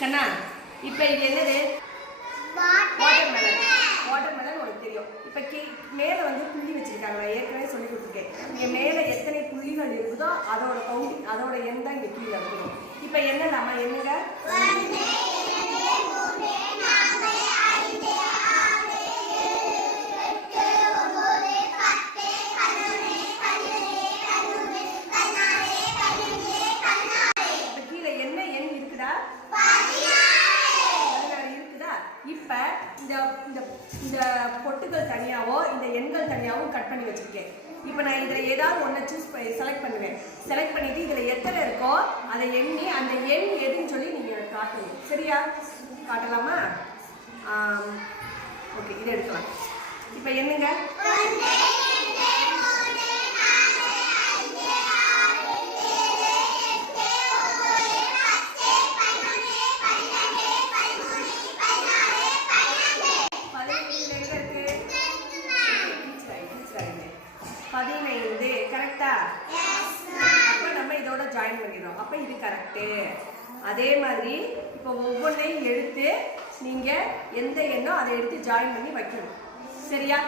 கண்ணா இப்போ இது என்னது? வாட்டர்மெலன். வாட்டர்மெலன் உனக்கு தெரியும். இப்போ மேலே வந்து புள்ளி வச்சிருக்காங்க. நான் ஏற்கனவே சொல்லி கொடுத்துருக்கேன். இங்கே மேலே எத்தனை புள்ளிகள் இருக்குதோ அதோட கவுண்டிங் அதோட எண் தான் இங்கே கீழே இருக்கணும். இப்போ என்னடாமா என்னங்க? இப்போ இந்த பொட்டுகள் தனியாவோ இந்த எண்கள் தனியாகவும் கட் பண்ணி வச்சுருக்கேன். இப்போ நான் இதில் ஏதாவது ஒன்றை செலக்ட் பண்ணுவேன். செலக்ட் பண்ணிவிட்டு இதில் எத்தனை இருக்கோ அதை எண்ணி அந்த எண் எதுன்னு சொல்லி நீங்கள் காட்டணும். சரியா? காட்டலாமா? ஓகே, இதை எடுக்கலாம். இப்போ என்னங்க? கரெக்டா? அப்போ நம்ம இதோட ஜாயின் பண்ணிடுறோம். அப்போ இது கரெக்டு. அதே மாதிரி இப்போ ஒவ்வொன்றையும் எடுத்து நீங்கள் எந்த எண்ணோ அதை எடுத்து ஜாயின் பண்ணி வைக்கணும். சரியா?